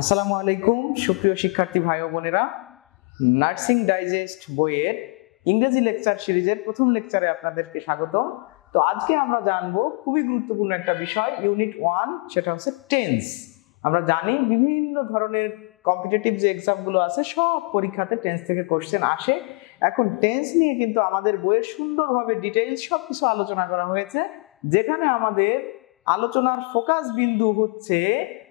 আসসালামু আলাইকুম সুপ্রিয় শিক্ষার্থী ভাই ও বোনেরা, নার্সিং ডাইজেস্ট বইয়ের ইংরেজি লেকচার সিরিজের প্রথম লেকচারে আপনাদেরকে স্বাগত। তো আজকে আমরা জানবো খুবই গুরুত্বপূর্ণ একটা বিষয়, ইউনিট 1, সেটা হচ্ছে টেন্স। আমরা জানি বিভিন্ন ধরনের কম্পিটিটিভ যে এক্সামগুলো আছে সব পরীক্ষাতে টেন্স থেকে কোশ্চেন আসে। এখন টেন্স নিয়ে কিন্তু আমাদের বইয়ের সুন্দরভাবে ডিটেইলস সবকিছু আলোচনা করা হয়েছে, যেখানে আমাদের আলোচনার ফোকাস বিন্দু হচ্ছে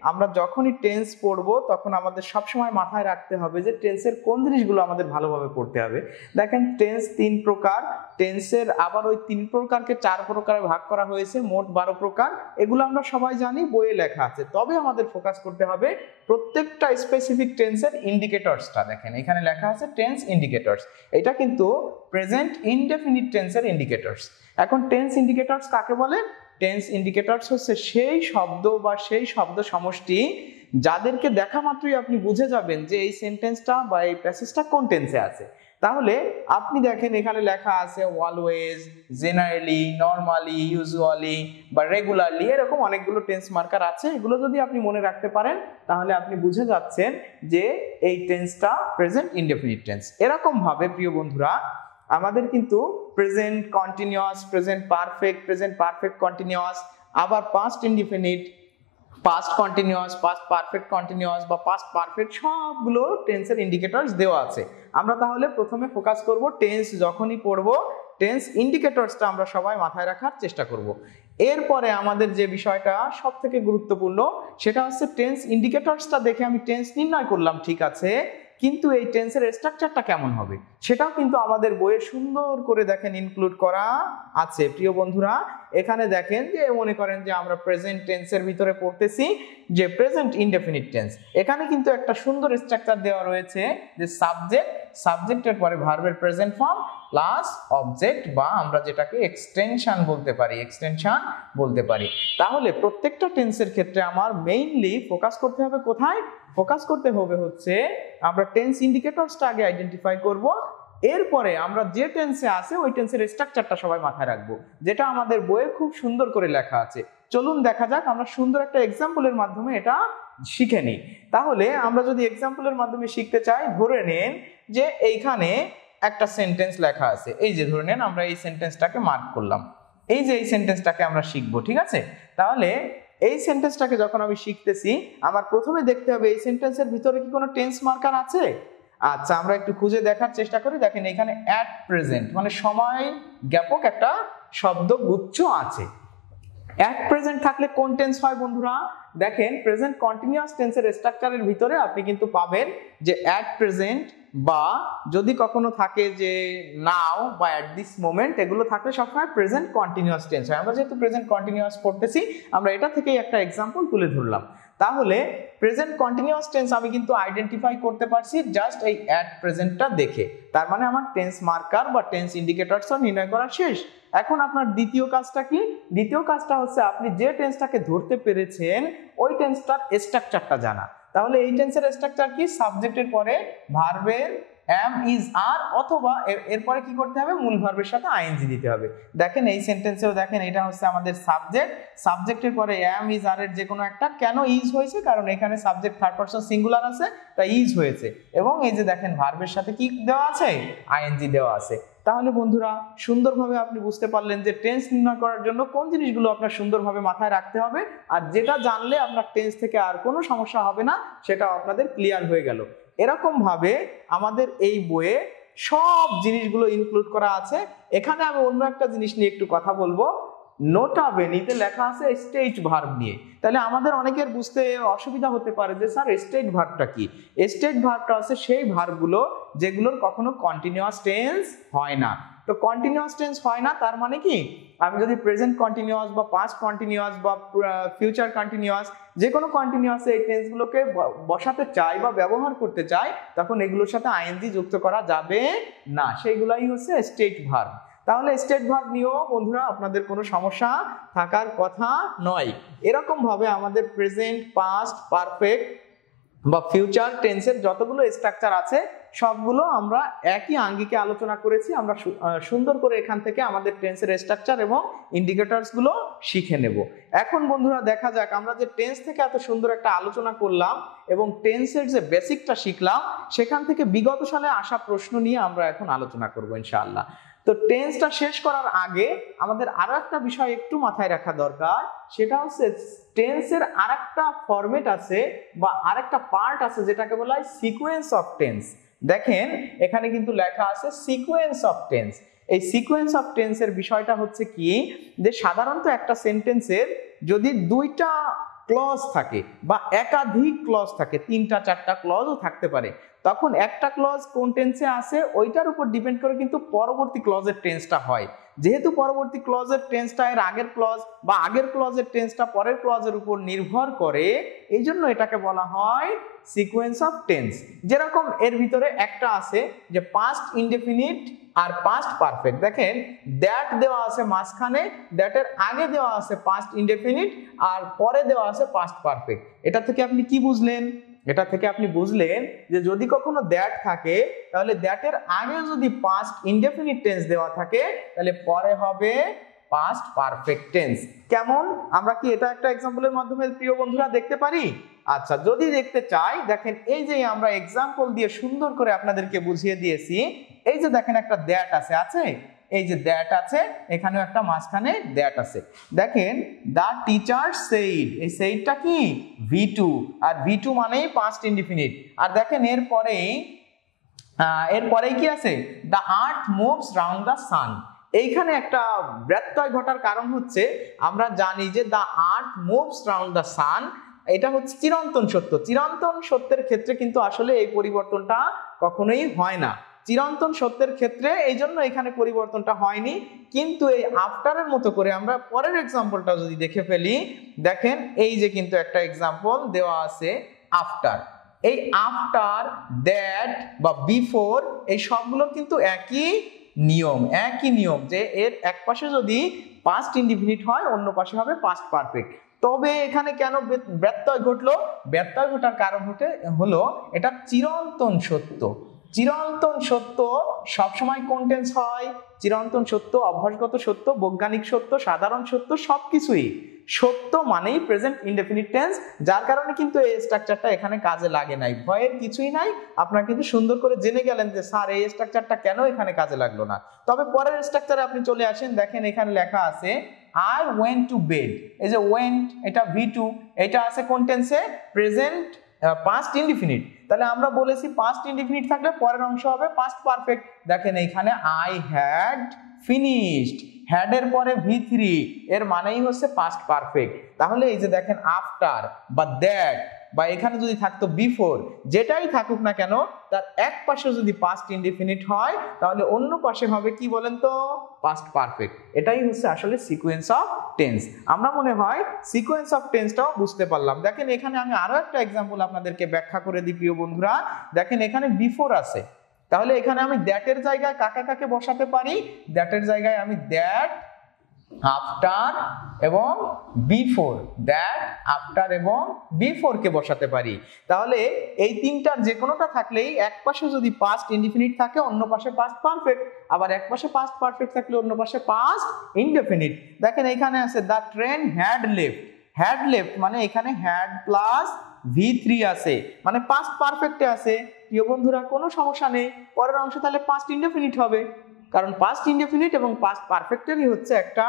আমরা যখনই টেন্স পড়ব তখন আমাদের সবসময় মাথায় রাখতে হবে যে টেন্সের কোন জিনিসগুলো আমাদের ভালোভাবে পড়তে হবে। দেখেন, টেন্স 3 প্রকার, টেন্সের আবার ওই 3 প্রকারকে 4 প্রকারে ভাগ করা হয়েছে, মোট 12 প্রকার। এগুলো আমরা সবাই জানি, বইয়ে লেখা আছে। তবে আমাদের ফোকাস করতে হবে প্রত্যেকটা স্পেসিফিক টেন্সের ইন্ডিকেটরসটা। দেখেন এখানে লেখা আছে টেন্স ইন্ডিকেটরস, এটা কিন্তু প্রেজেন্ট ইনডেফিনিট টেন্সের ইন্ডিকেটরস। এখন টেন্স ইন্ডিকেটরস কাকে বলে? টেন্স ইন্ডিকেটরস হচ্ছে সেই শব্দ বা সেই শব্দ সমষ্টি যাদেরকে দেখা মাত্রই আপনি বুঝে যাবেন যে এই সেন্টেন্সটা বা এই প্যাসেজটা কোন টেন্সে আছে। তাহলে আপনি দেখেন এখানে লেখা আছে অলওয়েজ, জেনারেলি, নরমালি, ইউজুয়ালি বা রেগুলারলি, এরকম অনেকগুলো টেন্স মার্কার আছে। এগুলো যদি আপনি মনে রাখতে পারেন তাহলে আপনি বুঝে যাচ্ছেন যে এই টেন্সটা প্রেজেন্ট ইনডেফিনিট টেন্স। এরকম ভাবে প্রিয় বন্ধুরা আমাদের কিন্তু present continuous, present perfect, present perfect continuous, আবার past indefinite, past continuous, past perfect continuous বা পাস্ট পারফেক্ট, সবগুলো টেন্সের ইন্ডিকেটরস দেওয়া আছে। আমরা তাহলে প্রথমে ফোকাস করব টেন্স যখনই পড়ব টেন্স ইন্ডিকেটরসটা আমরা সবাই মাথায় রাখার চেষ্টা করব। এরপরে আমাদের যে বিষয়টা সব থেকে গুরুত্বপূর্ণ সেটা হচ্ছে টেন্স ইন্ডিকেটরসটা দেখে আমি টেন্স নির্ণয় করলাম, ঠিক আছে, কিন্তু এই টেন্সের স্ট্রাকচারটা কেমন হবে সেটাও কিন্তু আমাদের বইয়ে সুন্দর করে দেখেন ইনক্লুড করা আছে। প্রিয় বন্ধুরা এখানে দেখেন যে মনে করেন যে আমরা প্রেজেন্ট টেন্সের ভিতরে পড়তেছি যে প্রেজেন্ট ইনডেফিনিট টেন্স, এখানে কিন্তু একটা সুন্দর স্ট্রাকচার দেওয়া রয়েছে যে সাবজেক্ট, সাবজেক্টের পরে ভার্বের প্রেজেন্ট ফর্ম প্লাস অবজেক্ট, বা আমরা যেটাকে এক্সটেনশন বলতে পারি, এক্সটেনশন বলতে পারি। তাহলে প্রত্যেকটা টেন্সের ক্ষেত্রে আমার মেইনলি ফোকাস করতে হবে কোথায়? ফোকাস করতে হবে হচ্ছে আমরা টেন্স ইন্ডিকেটরসটা আগে আইডেন্টিফাই করব, এরপরে আমরা যে টেন্সে আছে ওই টেন্সের স্ট্রাকচারটা সবাই মাথায় রাখবো, যেটা আমাদের বইয়ে খুব সুন্দর করে লেখা আছে। চলুন দেখা যাক, আমরা সুন্দর একটা এক্সাম্পলের মাধ্যমে এটা শিখে নিই। তাহলে আমরা যদি এক্সাম্পলের মাধ্যমে শিখতে চাই, ধরে নেন যে এইখানে একটা সেন্টেন্স লেখা আছে, এই যে ধরে নেন আমরা এই সেন্টেন্সটাকে মার্ক করলাম, এই যে এই সেন্টেন্সটাকে আমরা শিখবো, ঠিক আছে। তাহলে এই সেন্টেন্সটাকে যখন আমি শিখতেছি আমার প্রথমে দেখতে হবে এই সেন্টেন্সের ভিতরে কি কোনো টেন্স মার্কার আছে। আচ্ছা, আমরা একটু খুঁজে দেখার চেষ্টা করি। দেখেন এখানে অ্যাট প্রেজেন্ট মানে সময় জ্ঞাপক একটা শব্দ গুচ্ছ আছে। অ্যাট প্রেজেন্ট থাকলে কোন টেন্স হয় বন্ধুরা? দেখেন প্রেজেন্ট কন্টিনিউয়াস টেন্সের স্ট্রাকচারের ভিতরে আপনি কিন্তু পাবেন যে অ্যাট প্রেজেন্ট, বা যদি কখনো থাকে যে নাও বা অ্যাট দিস মোমেন্ট, এগুলো থাকলে সবসময় প্রেজেন্ট কন্টিনিউয়াস টেন্স হয়। আমরা যেহেতু প্রেজেন্ট কন্টিনিউয়াস পড়তেছি আমরা এটা থেকেই একটা এক্সাম্পল তুলে ধরলাম। তাহলে প্রেজেন্ট কন্টিনিউয়াস টেন্স আমি কিন্তু আইডেন্টিফাই করতে পারছি জাস্ট এই অ্যাট প্রেজেন্টটা দেখে। তার মানে আমার টেন্স মার্কার বা টেন্স ইন্ডিকেটরসও নির্ণয় করা শেষ। এখন আপনার দ্বিতীয় কাজটা কি? দ্বিতীয় কাজটা হচ্ছে আপনি যে টেন্সটাকে ধরতে পেরেছেন ওই টেন্সটার স্ট্রাকচারটা জানা। তাহলে এই টেন্সের স্ট্রাকচার কি? সাবজেক্টের পরে ভার্বের am is are, অথবা এরপরে কি করতে হবে? মূল ভার্বের সাথে আইএনজি দিতে হবে। দেখেন এই সেন্টেন্সেও দেখেন এটা হচ্ছে আমাদের সাবজেক্ট, সাবজেক্টের পরে am is are এর যে কোনো একটা। কেন ইজ হয়েছে? কারণ এখানে সাবজেক্ট থার্ড পারসন সিঙ্গুলার আছে তাই ইজ হয়েছে, এবং এই যে দেখেন ভার্বের সাথে কি দেওয়া আছে? আইএনজি দেওয়া আছে। তাহলে বন্ধুরা সুন্দরভাবে আপনি বুঝতে পারলেন যে টেন্স নির্ণয় করার জন্য কোন জিনিসগুলো আপনার সুন্দরভাবে মাথায় রাখতে হবে, আর যেটা জানলে আপনার টেন্স থেকে আর কোনো সমস্যা হবে না সেটাও আপনাদের ক্লিয়ার হয়ে গেল। এরকম ভাবে আমাদের এই বইয়ে সব জিনিসগুলো ইনক্লুড করা আছে। এখানে আমি অন্য একটা জিনিস নিয়ে একটু কথা বলবো। নোটা বেনিতে লেখা আছে স্টেট ভার্ব নিয়ে। তাহলে আমাদের অনেকের বুঝতে অসুবিধা হতে পারে যে স্যার স্টেট ভার্বটা কি? স্টেট ভার্বটা আছে সেই ভার্বগুলো যেগুলোর কখনো কন্টিনিউয়াস টেন্স হয় না। তো কন্টিনিউয়াস টেন্স হয় না তার মানে কি? আমি যদি প্রেজেন্ট কন্টিনিউয়াস বা পাস্ট কন্টিনিউয়াস বা ফিউচার কন্টিনিউয়াস যে কোনো কন্টিনিউয়াসে এই টেন্সগুলোকে বসাতে চাই বা ব্যবহার করতে চাই, তখন এগুলোর সাথে আইএনজি যুক্ত করা যাবে না। সেইগুলাই হচ্ছে স্টেট ভার্ব। তাহলে স্টেট ভার্ব নিয়েও বন্ধুরা আপনাদের কোনো সমস্যা থাকার কথা নয়। এরকম ভাবে আমাদের প্রেজেন্ট, পাস্ট, পারফেক্ট, বা ফিউচার টেন্সের যতগুলো স্ট্রাকচার আছে সবগুলো আমরা একই আঙ্গিকে আলোচনা করেছি। আমরা সুন্দর করে এখান থেকে আমাদের টেন্সের স্ট্রাকচার এবং ইন্ডিকেটরস গুলো শিখে নেব। এখন বন্ধুরা দেখা যাক আমরা যে টেন্স থেকে এত সুন্দর একটা আলোচনা করলাম এবং টেন্সের যে বেসিকটা শিখলাম সেখান থেকে বিগত সালে আসা প্রশ্ন নিয়ে আমরা এখন আলোচনা করব ইনশাআল্লাহ। তো টেন্সটা শেষ করার আগে আমাদের আরো একটা বিষয় একটু মাথায় রাখা দরকার, সেটা হচ্ছে টেন্সের আরেকটা ফরম্যাট আছে বা আরেকটা পার্ট আছে যেটাকে বলা হয় সিকোয়েন্স অফ টেন্স। দেখেন এখানে কিন্তু লেখা আছে সিকোয়েন্স অফ টেন্স। এই সিকোয়েন্স অফ টেন্সের বিষয়টা হচ্ছে কি, যে সাধারণত একটা সেন্টেন্সের যদি দুইটা ক্লজ থাকে বা একাধিক ক্লজ থাকে, 3টা 4টা ক্লজও থাকতে পারে, তখন একটা ক্লজ কোন টেন্সে আছে ওইটার উপর ডিপেন্ড করে কিন্তু পরবর্তী ক্লজের টেন্সটা হয়। যেহেতু পরবর্তী ক্লজের টেন্সটা এর আগের ক্লজ বা আগের ক্লজের টেন্সটা পরের ক্লজের উপর নির্ভর করে, এই জন্য এটাকে বলা হয় সিকোয়েন্স অফ টেন্স। যেরকম এর ভিতরে একটা আছে যে পাস্ট ইনডেফিনিট আর পাস্ট পারফেক্ট। দেখেন দ্যাট দেওয়া আছে মাঝখানে, দ্যাটের আগে দেওয়া আছে পাস্ট ইনডেফিনিট আর পরে দেওয়া আছে পাস্ট পারফেক্ট। এটা থেকে আপনি কি বুঝলেন? এটা থেকে আপনি বুঝলেন যে যদি কখনো দ্যাট থাকে তাহলে দ্যাটের আগে যদি পাস্ট ইনডেফিনিট টেন্স দেওয়া থাকে তাহলে পরে হবে পাস্ট পারফেক্ট টেন্স। কেমন? আমরা কি এটা একটা এক্সাম্পলের মাধ্যমে প্রিয় বন্ধুরা দেখতে পারি? আচ্ছা, যদি দেখতে চাই দেখেন এই যে আমরা এক্সাম্পল দিয়ে সুন্দর করে আপনাদেরকে বুঝিয়ে দিয়েছি। এই যে দেখেন একটা দ্যাট আছে, এই যে দ্যাট আছে, এখানেও একটা মাঝখানে দ্যাট আছে। দেখেন দা টিচার সেইড, এই সেইডটা কি V2, আর V2 মানেই পাস্ট ইনডিফিনিট। আর দেখেন এরপরেই কি আছে, দা আর্থ মুভস রাউন্ড দা সান। এইখানে একটা ব্যত্যয় ঘটার কারণ হচ্ছে আমরা জানি যে দা আর্থ মুভস রাউন্ড দা সান, এটা হচ্ছে চিরন্তন সত্য। চিরন্তন সত্যের ক্ষেত্রে কিন্তু আসলে এই পরিবর্তনটা কখনোই হয় না। চিরন্তন সত্যের ক্ষেত্রে এই জন্য এখানে পরিবর্তনটা হয়নি। কিন্তু এই আফটারের মতো করে আমরা পরের এক্সাম্পলটা যদি দেখে ফেলি, দেখেন এই যে কিন্তু একটা এক্সাম্পল দেওয়া আছে আফটার। এই আফটার, দ্যাট বা বিফোর, এই সবগুলোর কিন্তু একই নিয়ম যে এর এক পাশে যদি পাস্ট ইনডিফিনিট হয় অন্য পাশে হবে পাস্ট পারফেক্ট। তবে এখানে কেন ব্যত্যয় ঘটলো? ব্যত্যয় ঘটার কারণ হলো এটা চিরন্তন সত্য। চিরন্তন সত্য সবসময় কোন টেন্স হয়? চিরন্তন সত্য, অভ্যাসগত সত্য, বৈজ্ঞানিক সত্য, সাধারণ সত্য, সবকিছুই সত্য মানেই প্রেজেন্ট ইনডেফিনিট টেন্স। যার কারণে কিন্তু এই স্ট্রাকচারটা এখানে কাজে লাগে নাই। ভয়ের কিছুই নাই, আপনারা কিন্তু সুন্দর করে জেনে গেলেন যে স্যার এই স্ট্রাকচারটা কেন এখানে কাজে লাগলো না। তবে পরের স্ট্রাকচারে আপনি চলে আসেন, দেখেন এখানে লেখা আছে I went to bed। এই যে went, এটা V2, এটা আছে কোন টেন্সে? Present past indefinite. তাহলে আমরা বলেছি পাস্ট ইনডিফিনিট থাকলে পরের অংশ হবে পাস্ট পারফেক্ট। দেখেন এইখানে I had finished, had এর পরে V3, এর মানেই হচ্ছে পাস্ট পারফেক্ট। তাহলে এই যে দেখেন আফটার বা দ্যাট বা এখানে যদি থাকতো বিফোর, যেটাই থাকুক না কেন তার এক পাশে যদি পাস্ট ইনডিফিনিট হয় তাহলে অন্য পাশে হবে কি বলেন তো? Past perfect. এটাই হচ্ছে আসলে সিকোয়েন্স অফ টেন্স। আমরা মনে হয় সিকোয়েন্স অফ টেন্সটাও বুঝতে পারলাম। দেখেন এখানে আমি আরো একটা এক্সাম্পল আপনাদেরকে ব্যাখ্যা করে দিই প্রিয় বন্ধুরা। দেখেন এখানে বিফোর আছে, তাহলে এখানে আমি দ্যাটের জায়গায় কাকে বসাতে পারি? দ্যাটের জায়গায় আমি দ্যাট, আফটার এবং বিফোর, দ্যাট, আফটার এবং বিফোর কে বসাতে পারি। তাহলে এই তিনটার যে কোনোটা থাকলেই এক পাশে যদি পাস্ট ইনডিফিনিট থাকে অন্য পাশে পাস্ট পারফেক্ট, আবার এক পাশে পাস্ট পারফেক্ট থাকলে অন্য পাশে পাস্ট ইনডেফিনিট। দেখেন এখানে আছে the train had left. Had left মানে এখানে হ্যাড প্লাস V3 আছে, মানে পাস্ট পারফেক্টে আছে। প্রিয় বন্ধুরা কোনো সমস্যা নেই, পরের অংশ তাহলে পাস্ট ইনডেফিনিট হবে, কারণ পাস্ট ইনডেফিনিট এবং পাস্ট পারফেক্টেরই হচ্ছে একটা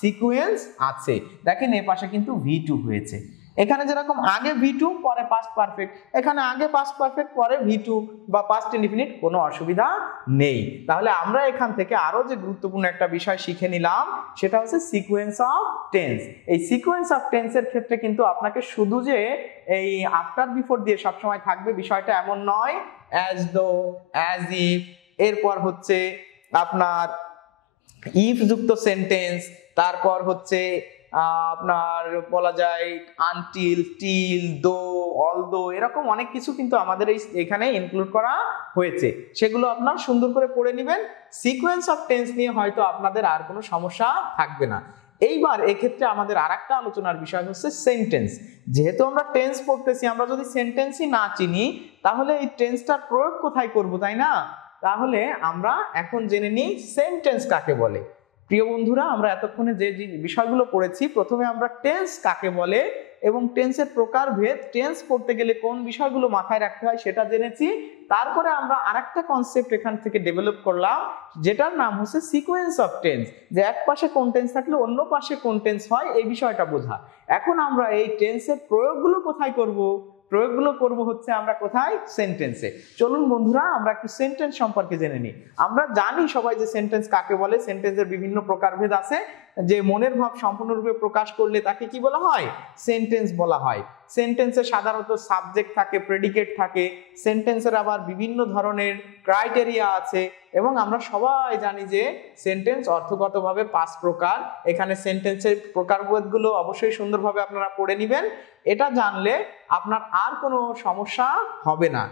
সিকোয়েন্স আছে। দেখেন এই পাশে কিন্তু V2 হয়েছে। এখানে যেরকম আগে V2 পরে পাস্ট পারফেক্ট, এখানে আগে পাস্ট পারফেক্ট পরে V2 বা পাস্ট ইনডেফিনিট, কোনো অসুবিধা নেই। তাহলে আমরা এখান থেকে আরো যে গুরুত্বপূর্ণ একটা বিষয় শিখে নিলাম সেটা হচ্ছে সিকোয়েন্স অফ টেন্স। এই সিকোয়েন্স অফ টেন্সের ক্ষেত্রে কিন্তু আপনাকে শুধু যে এই আফটার বিফোর দিয়ে সবসময় থাকবে বিষয়টা এমন নয়। অ্যাজ দো, অ্যাজ ইফ, এরপর হচ্ছে আপনার ইফ যুক্ত সেন্টেন্স, তারপর হচ্ছে আপনার বলা যায় আনটিল, টিল, দো, অলদো, এরকম অনেক কিছু কিন্তু আমাদের এখানে ইনক্লুড করা হয়েছে। সেগুলো আপনার সুন্দর করে পড়ে নেবেন। সিকোয়েন্স অফ টেন্স নিয়ে হয়তো আপনাদের আর কোনো সমস্যা থাকবে না। এইবার এক্ষেত্রে আমাদের আরেকটা আলোচনার বিষয় হচ্ছে সেন্টেন্স। যেহেতু আমরা টেন্স পড়তেছি, আমরা যদি সেন্টেন্সই না চিনি তাহলে এই টেন্সটার প্রয়োগ কোথায় করব, তাই না? তাহলে আমরা এখন জেনে নিই সেন্টেন্স কাকে বলে। প্রিয় বন্ধুরা, আমরা এতক্ষণে যে বিষয়গুলো পড়েছি, প্রথমে আমরা টেন্স কাকে বলে এবং টেন্সের প্রকারভেদ, টেন্স পড়তে গেলে কোন বিষয়গুলো মাথায় রাখতে হয় সেটা জেনেছি। তারপরে আমরা আরেকটা কনসেপ্ট এখান থেকে ডেভেলপ করলাম, যেটার নাম হচ্ছে সিকোয়েন্স অফ টেন্স, যে এক পাশে কোন টেন্স থাকলে অন্য পাশে কোন টেন্স হয়, এই বিষয়টা বোঝা। এখন আমরা এই টেন্সের প্রয়োগগুলো কোথায় করব? প্রয়োগগুলো করব হচ্ছে আমরা কোথায়? সেন্টেন্সে। চলুন বন্ধুরা, আমরা একটু সেন্টেন্স সম্পর্কে জেনে নিই। আমরা জানি সবাই যে সেন্টেন্স কাকে বলে। সেন্টেন্সের বিভিন্ন প্রকারভেদ আছে। যে মনের ভাব সম্পূর্ণরূপে প্রকাশ করলে তাকে কি বলা হয়? সেন্টেন্স বলা হয়। সেন্টেন্সে সাধারণত সাবজেক্ট থাকে, প্রেডিকেট থাকে। সেন্টেন্সের আবার বিভিন্ন ধরনের ক্রাইটেরিয়া আছে এবং আমরা সবাই জানি যে সেন্টেন্স অর্থগতভাবে 5 প্রকার। এখানে সেন্টেন্সের প্রকারভেদগুলো অবশ্যই সুন্দরভাবে আপনারা পড়ে নেবেন। এটা জানলে আপনার আর কোনো সমস্যা হবে না।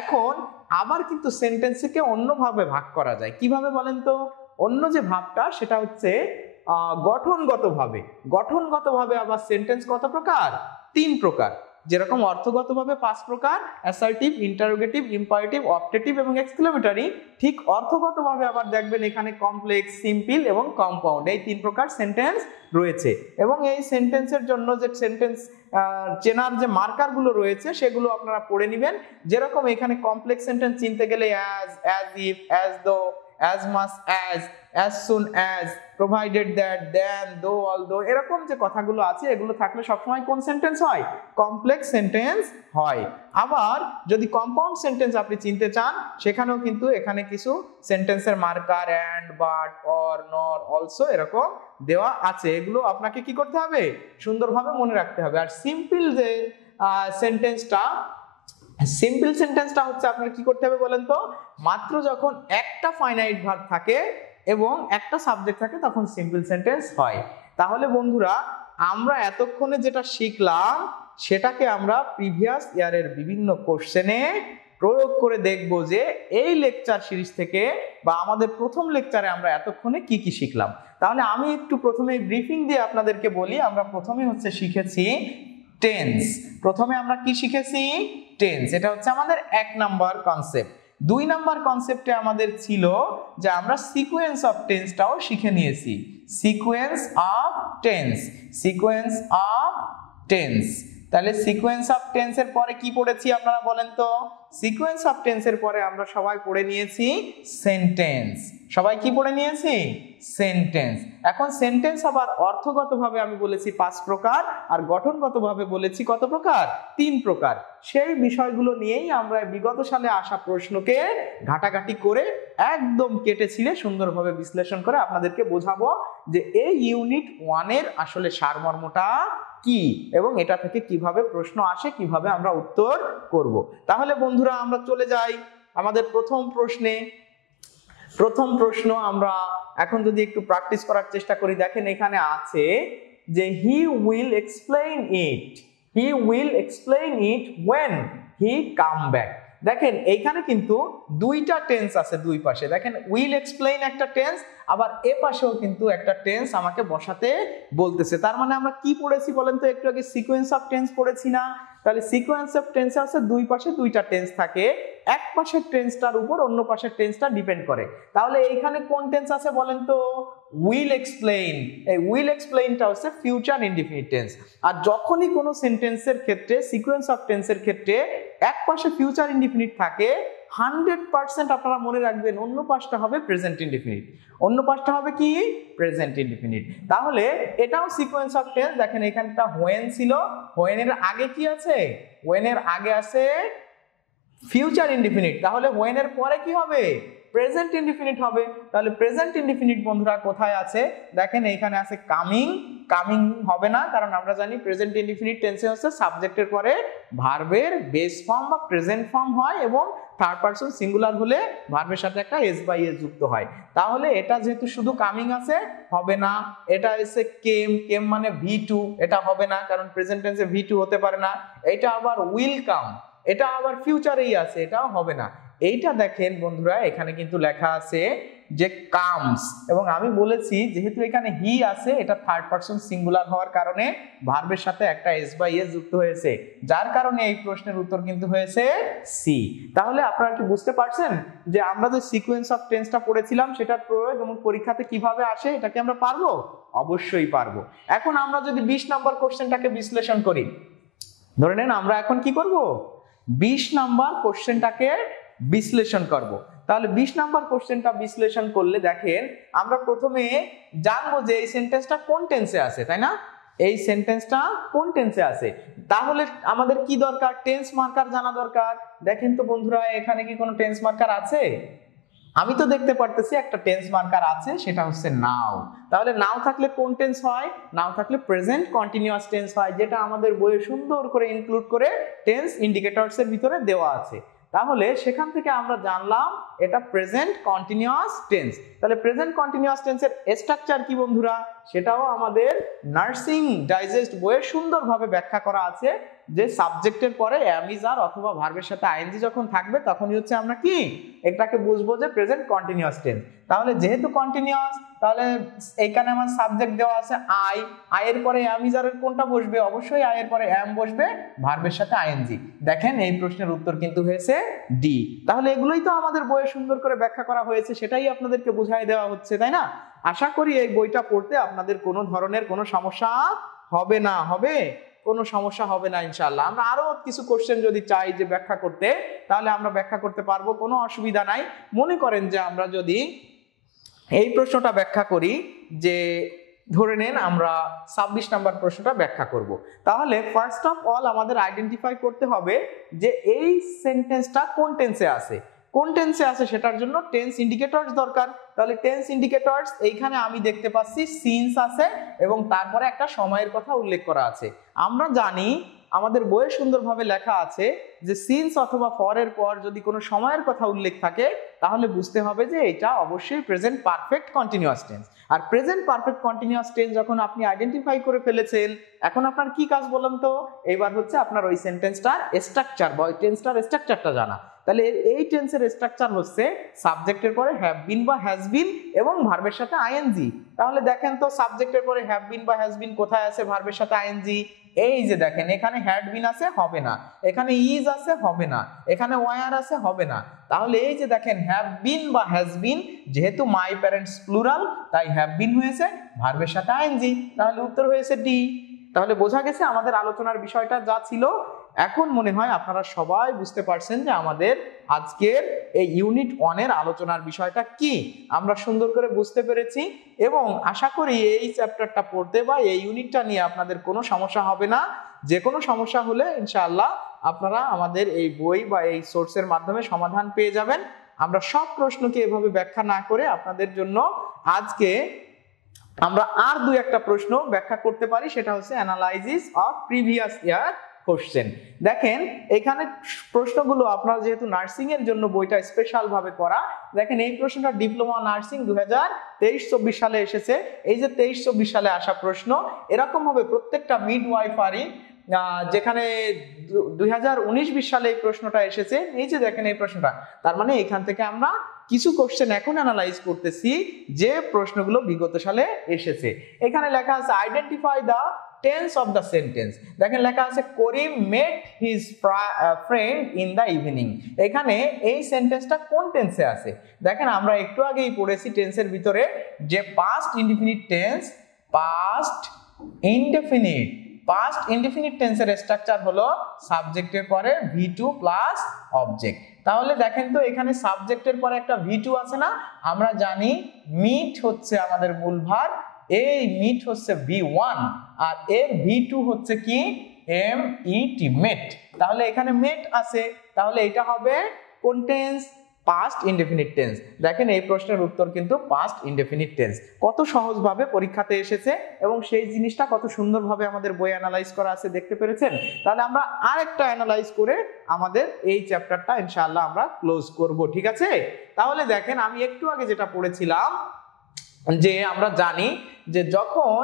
এখন আবার কিন্তু সেন্টেন্সকে অন্যভাবে ভাগ করা যায়। কিভাবে বলেন তো? অন্য যে ভাবটা সেটা হচ্ছে গঠনগতভাবে। গঠনগতভাবে আবার সেন্টেন্স কত প্রকার? 3 প্রকার। যেরকম অর্থগতভাবে 5 প্রকার, অ্যাসার্টিভ, ইন্টারোগেটিভ, ইম্পারেটিভ, অপটেটিভ এবং এক্সক্লেমেটরি, ঠিক অর্থগতভাবে আবার দেখবেন এখানে কমপ্লেক্স, সিম্পল এবং কম্পাউন্ড, এই 3 প্রকার সেন্টেন্স রয়েছে। এবং এই সেন্টেন্সের জন্য যে সেন্টেন্স চেনার যে মার্কারগুলো রয়েছে সেগুলো আপনারা পড়ে নেবেন। যেরকম এখানে কমপ্লেক্স সেন্টেন্স চিনতে গেলে as if, as though, as much as soon as, provided that, then, though, although, এরকম যে কথাগুলো আছে এগুলো থাকলে সবসময় কোন সেন্টেন্স হয়? কমপ্লেক্স সেন্টেন্স হয়। আবার যদি কম্পাউন্ড সেন্টেন্স আপনি চিনতে চান, সেখানেও কিন্তু এখানে কিছু সেন্টেন্সের মার্কার অ্যান্ড, বাট, অর, নর, অলসো এরকম দেওয়া আছে। এগুলো আপনাকে কি করতে হবে? সুন্দরভাবে মনে রাখতে হবে। আর সিম্পল যে সেন্টেন্সটা, সিম্পল সেন্টেন্সটা হচ্ছে আপনার কি করতে হবে বলেন তো? মাত্র যখন একটা ফাইনাইট ভার্ব থাকে এবং একটা সাবজেক্ট থাকে তখন সিম্পল সেন্টেন্স হয়। তাহলে বন্ধুরা, আমরা এতক্ষণে যেটা শিখলাম সেটাকে আমরা প্রিভিয়াস ইয়ারের বিভিন্ন কোশ্চেনে প্রয়োগ করে দেখব যে এই লেকচার সিরিজ থেকে বা আমাদের প্রথম লেকচারে আমরা এতক্ষণে কি কি শিখলাম। তাহলে আমি একটু প্রথমে ব্রিফিং দিয়ে আপনাদেরকে বলি। আমরা প্রথমে হচ্ছে শিখেছি টেন্স। প্রথমে আমরা কি শিখেছি? টেন্স। এটা হচ্ছে আমাদের 1 নাম্বার কনসেপ্ট। 2 নাম্বার কনসেপ্টে আমাদের ছিল যে আমরা সিকোয়েন্স অফ টেন্সটাও শিখে নিয়েছি। Sequence of tense, sequence of tense. তাহলে সিকোয়েন্স অফ টেন্সের পরে কি পড়েছি আপনারা বলেন তো? সিকোয়েন্স অফ টেন্সের পরে আমরা সবাই পড়ে নিয়েছি সেন্টেন্স। সবাই কি পড়ে নিয়েছি? সেন্টেন্স। এখন সেন্টেন্স আবার অর্থগতভাবে আমি বলেছি 5 প্রকার, আর গঠনগতভাবে বলেছি কত প্রকার? 3 প্রকার। সেই বিষয়গুলো নিয়েই আমরা বিগত সালে আসা প্রশ্নকে ঘাটাঘাটি করে একদম কেটে ছিঁড়ে সুন্দরভাবে বিশ্লেষণ করে আপনাদেরকে বোঝাবো যে এই ইউনিট 1 এর আসলে সারমর্মটা কি এবং এটা থেকে কিভাবে প্রশ্ন আসে, কিভাবে আমরা উত্তর করব। তাহলে বন্ধুরা, আমরা চলে যাই আমাদের প্রথম প্রশ্নে। প্রথম প্রশ্ন আমরা এখন যদি একটু প্র্যাকটিস করার চেষ্টা করি, দেখেন এখানে আছে যে he will explain it, he will explain it when he come back। দেখেন এইখানে কিন্তু দুইটা টেন্স আছে দুই পাশে। দেখেন উইল এক্সপ্লেইন একটা টেন্স, আবার এ পাশেও কিন্তু একটা টেন্স আমাকে বসাতে বলতেছে। তার মানে আমরা কি পড়েছি বলেন তো? একটু আগে সিকোয়েন্স অফ টেন্স পড়েছি না? তাহলে সিকোয়েন্স অফ টেন্স আছে দুই পাশে দুইটা টেন্স থাকে, এক পাশের টেন্সটার উপর অন্য পাশের টেন্সটা ডিপেন্ড করে। তাহলে এইখানে কোন টেন্স আছে বলেন তো? Will explain. এই উইল এক্সপ্লেইনটা হচ্ছে ফিউচার ইনডিফিনিট টেন্স। আর যখনই কোনো সেন্টেন্সের ক্ষেত্রে, সিকোয়েন্স অফ টেন্সের ক্ষেত্রে এক পাশে ফিউচার ইনডিফিনিট থাকে, 100% আপনারা মনে রাখবেন অন্য পাশটা হবে প্রেজেন্ট ইনডিফিনিট। অন্য পাশটা হবে কি? Present indefinite. তাহলে এটাও সিকোয়েন্স অফ টেন্স। দেখেন এখানটা হোয়েন ছিল, হোয়েনের আগে কি আছে? হোয়েনের আগে আছে ফিউচার ইনডিফিনিট। তাহলে হোয়েন এর পরে কি হবে? প্রেজেন্ট ইনডিফিনিট হবে। তাহলে প্রেজেন্ট ইনডিফিনিট বন্ধুরা কোথায় আছে? দেখেন এইখানে আছে কামিং। কামিং হবে না, কারণ আমরা জানি প্রেজেন্ট ইনডিফিনিট টেন্সে হচ্ছে সাবজেক্টের পরে ভার্বের বেস ফর্ম বা প্রেজেন্ট ফর্ম হয় এবং থার্ড পারসন সিঙ্গুলার হলে ভার্বের সাথে একটা এস বাই এস যুক্ত হয়। তাহলে এটা যেহেতু শুধু কামিং আছে, হবে না। এটা এসে কেম, কেম মানে V2, এটা হবে না কারণ প্রেজেন্ট টেন্সে V2 হতে পারে না। এটা আবার উইল কাম, এটা আবার ফিউচারেই আছে, এটাও হবে না। এইটা দেখেন বন্ধুরা, এখানে কিন্তু লেখা আছে যে কামস, এবং আমি বলেছি যেহেতু এখানে হি আছে, এটা থার্ড পারসন সিঙ্গুলার হওয়ার কারণে ভার্বের সাথে একটা এস বাই এস যুক্ত হয়েছে, যার কারণে এই প্রশ্নের উত্তর কিন্তু হয়েছে সি। তাহলে আপনারা কি বুঝতে পারছেন যে আমরা যে সিকোয়েন্স অফ টেন্সটা পড়েছিলাম সেটার প্রয়োগ এবং পরীক্ষাতে কিভাবে আসে, এটাকে আমরা পারবো? অবশ্যই পারবো। এখন আমরা যদি 20 নম্বর কোশ্চেনটাকে বিশ্লেষণ করি, ধরে নেন আমরা এখন কি করব, 20 নাম্বার কোশ্চেনটাকে বিশ্লেষণ করব। তাহলে 20 নাম্বার কোশ্চেনটা বিশ্লেষণ করলে দেখেন আমরা প্রথমে জানবো যে এই সেন্টেন্সটা কোন টেন্সে আছে, তাই না? এই সেন্টেন্সটা কোন টেন্সে আছে, তাহলে আমাদের কি দরকার, টেন্স মার্কার জানা দরকার। দেখেন তো বন্ধুরা, এখানে কি কোনো টেন্স মার্কার আছে? আমি তো দেখতে পারতেছি একটা টেন্স মার্কার আছে, সেটা হচ্ছে নাও। তাহলে নাও থাকলে কোন টেন্স হয়? নাও থাকলে প্রেজেন্ট কন্টিনিউয়াস টেন্স হয়, যেটা আমাদের বইয়ে সুন্দর করে ইনক্লুড করে টেন্স ইন্ডিকেটরস এর ভিতরে দেওয়া আছে। তাহলে সেখান থেকে আমরা জানলাম এটা প্রেজেন্ট কন্টিনিউয়াস টেন্স। তাহলে প্রেজেন্ট কন্টিনিউয়াস টেন্সের স্ট্রাকচার কি বন্ধুরা, সেটাও আমাদের নার্সিং ডাইজেস্ট বইয়ে সুন্দরভাবে ব্যাখ্যা করা আছে, যে সাবজেক্টের পরে am is are অথবা ভার্বের সাথে আইএনজি যখন থাকবে তখনই হচ্ছে আমরা কি এটাকে বুঝবো যে প্রেজেন্ট কন্টিনিউয়াস টেন্স। তাহলে যেহেতু কন্টিনিউয়াস, তাহলে এখানে আমার সাবজেক্ট দেওয়া আছে আই এর পরে am is are এর কোনটা বসবে? অবশ্যই আই এর পরে am বসবে ভার্বের সাথে আইএনজি। দেখেন এই প্রশ্নের উত্তর কিন্তু হয়েছে ডি। তাহলে এগুলোই তো আমাদের বইয়ে সুন্দর করে ব্যাখ্যা করা হয়েছে, সেটাই আপনাদেরকে বুঝাই দেওয়া হচ্ছে, তাই না? আশা করি এই বইটা পড়তে আপনাদের কোনো ধরনের কোনো সমস্যা হবে না, হবে কোনো সমস্যা হবে না ইনশাআল্লাহ। আমরা আরো কিছু কোশ্চেন যদি চাই যে ব্যাখ্যা করতে, তাহলে আমরা ব্যাখ্যা করতে পারবো, কোনো অসুবিধা নাই। মনে করেন যে আমরা যদি এই প্রশ্নটা ব্যাখ্যা করি, যে ধরে নেন আমরা 26 নাম্বার প্রশ্নটা ব্যাখ্যা করব, তাহলে ফার্স্ট অফ অল আমাদের আইডেন্টিফাই করতে হবে যে এই সেন্টেন্সটা কোন টেন্সে আছে। কোন টেন্সে আছে সেটার জন্য টেন্স ইন্ডিকেটরস দরকার। তাহলে টেন্স ইন্ডিকেটরস এইখানে আমি দেখতে পাচ্ছি সিন্স আছে এবং তারপরে একটা সময়ের কথা উল্লেখ করা আছে। আমরা জানি আমাদের বইয়ে সুন্দরভাবে লেখা আছে যে সিন্স অথবা ফর এর পর যদি কোনো সময়ের কথা উল্লেখ থাকে, তাহলে বুঝতে হবে যে এটা অবশ্যই প্রেজেন্ট পারফেক্ট কন্টিনিউয়াস টেন্স। আর প্রেজেন্ট পারফেক্ট কন্টিনিউয়াস টেন্স যখন আপনি আইডেন্টিফাই করে ফেলেছেন, এখন আপনার কি কাজ বলেন তো? এবার হচ্ছে আপনার ওই সেন্টেন্সটার স্ট্রাকচার বা ওই টেন্সটার স্ট্রাকচারটা জানা। তাহলে এই টেন্সের স্ট্রাকচার হচ্ছে সাবজেক্টের পরে হ্যাভ বিন বা হ্যাজ বিন এবং ভার্বের সাথে আইএনজি। তাহলে দেখেন তো সাবজেক্টের পরে হ্যাভ বিন বা হ্যাজ বিন কোথায় আছে ভার্বের সাথে আইএনজি? এই যে দেখেন এখানে হ্যাড বিন আছে, হবে না। এখানে ইজ আছে, হবে না। এখানে ওয়ার আছে, হবে না। তাহলে এই যে দেখেন হ্যাভ বিন বা হ্যাজ বিন, যেহেতু মাই প্যারেন্টস প্লুরাল তাই হ্যাভ বিন হয়েছে ভার্বের সাথে আইএনজি, তাহলে উত্তর হয়েছে ডি। তাহলে বোঝা গেছে আমাদের আলোচনার বিষয়টা যা ছিল। এখন মনে হয় আপনারা সবাই বুঝতে পারছেন যে আমাদের আজকের এই ইউনিট 1 এর আলোচনার বিষয়টা কি আমরা সুন্দর করে বুঝতে পেরেছি, এবং আশা করি এই চ্যাপ্টারটা পড়তে বা এই ইউনিটটা নিয়ে আপনাদের কোনো সমস্যা হবে না। যে কোনো সমস্যা হলে ইনশাআল্লাহ আপনারা আমাদের এই বই বা এই সোর্সের মাধ্যমে সমাধান পেয়ে যাবেন। আমরা সব প্রশ্নকে এভাবে ব্যাখ্যা না করে আপনাদের জন্য আজকে আমরা আর দুই একটা প্রশ্ন ব্যাখ্যা করতে পারি, সেটা হচ্ছে analysis of previous year question. দেখেন এখানে প্রশ্নগুলো আপনারা যেহেতু নার্সিং এর জন্য বইটা স্পেশাল ভাবে করা, দেখেন এই প্রশ্নটা ডিপ্লোমা নার্সিং 2023-24 সালে এসেছে। এই যে 23-24 সালে আসা প্রশ্ন, এরকম ভাবে প্রত্যেকটা মিডওয়াইফারি যেখানে 2019-20 সালে এই প্রশ্নটা এসেছে, এই যে দেখেন এই প্রশ্নটা, তার মানে এখান থেকে আমরা কিছু কোশ্চেন এখন অ্যানালাইজ করতেছি যে প্রশ্নগুলো বিগত সালে এসেছে। এখানে লেখা আছে identify the tense of the sentence. দেখেন লেখা আছে Karim met his friend in the evening. এখানে এই সেন্টেন্সটা কোন টেন্সে আছে? দেখেন আমরা একটু আগেই পড়েছি টেন্সের ভিতরে যে past indefinite tense, past indefinite টেন্সের স্ট্রাকচার হলো সাবজেক্টের পরে V2 প্লাস অবজেক্ট। তাহলে দেখেন তো এখানে সাবজেক্টের পরে একটা V2 আছে না? আমরা জানি মিট হচ্ছে আমাদের মূল ভার্ব, এই মিট হচ্ছে V1 আর এর V2 হচ্ছে কি MET, মেট। তাহলে এখানে মেট আছে, তাহলে এটা হবে কোন টেন্স? Past indefinite tense. দেখেন এই প্রশ্নের উত্তর কিন্তু পাস্ট ইনডেফিনিট টেন্স। কত সহজভাবে পরীক্ষাতে এসেছে এবং সেই জিনিসটা কত সুন্দরভাবে আমাদের বই অ্যানালাইজ করা আছে, দেখতে পেরেছেন? তাহলে আমরা আরেকটা অ্যানালাইজ করে আমাদের এই চ্যাপ্টারটা ইনশাআল্লাহ আমরা ক্লোজ করব, ঠিক আছে? তাহলে দেখেন আমি একটু আগে যেটা পড়েছিলাম যে আমরা জানি যে যখন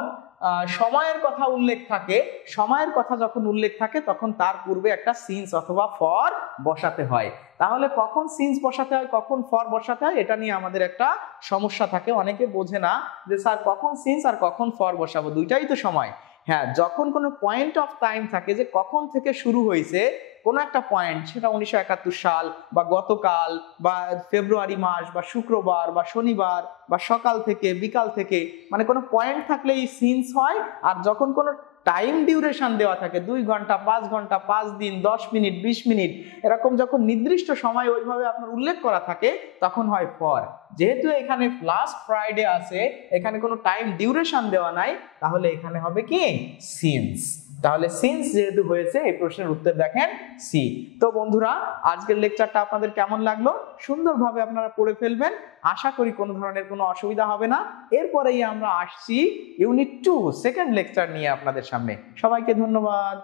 সময়ের কথা উল্লেখ থাকে, সময়ের কথা যখন উল্লেখ থাকে তখন তার পূর্বে একটা সিন্স অথবা ফর বসাতে হয়। তাহলে কখন সিন্স বসাতে হয়, কখন ফর বসাতে হয়, এটা নিয়ে আমাদের একটা সমস্যা থাকে। অনেকে বোঝে না যে স্যার কখন সিন্স আর কখন ফর বসাবো, দুইটাই তো সময়। হ্যাঁ, যখন কোনো পয়েন্ট অফ টাইম থাকে যে কখন থেকে শুরু হয়েছে কোনো একটা পয়েন্ট, সেটা 1971 সাল বা গতকাল বা ফেব্রুয়ারি মাস বা শুক্রবার বা শনিবার বা সকাল থেকে বিকাল থেকে, মানে কোনো পয়েন্ট থাকলে এই সিন্স হয়। আর যখন কোনো টাইম ডিউরেশন দেওয়া থাকে 2 ঘন্টা 5 ঘন্টা 5 দিন 10 মিনিট 20 মিনিট, এরকম যখন নির্দিষ্ট সময় ওইভাবে আপনার উল্লেখ করা থাকে তখন হয় ফর। যেহেতু এখানে লাস্ট ফ্রাইডে আছে, এখানে কোনো টাইম ডিউরেশন দেওয়া নাই, তাহলে এখানে হবে কি সিন্স। তাহলে সিন্স যেহেতু হয়েছে, এই প্রশ্নের উত্তর দেখেন সি। তো বন্ধুরা, আজকের লেকচারটা আপনাদের কেমন লাগলো? সুন্দরভাবে আপনারা পড়ে ফেলবেন, আশা করি কোনো ধরনের কোনো অসুবিধা হবে না। এরপরেই আমরা আসছি ইউনিট 2 সেকেন্ড লেকচার নিয়ে আপনাদের সামনে। সবাইকে ধন্যবাদ।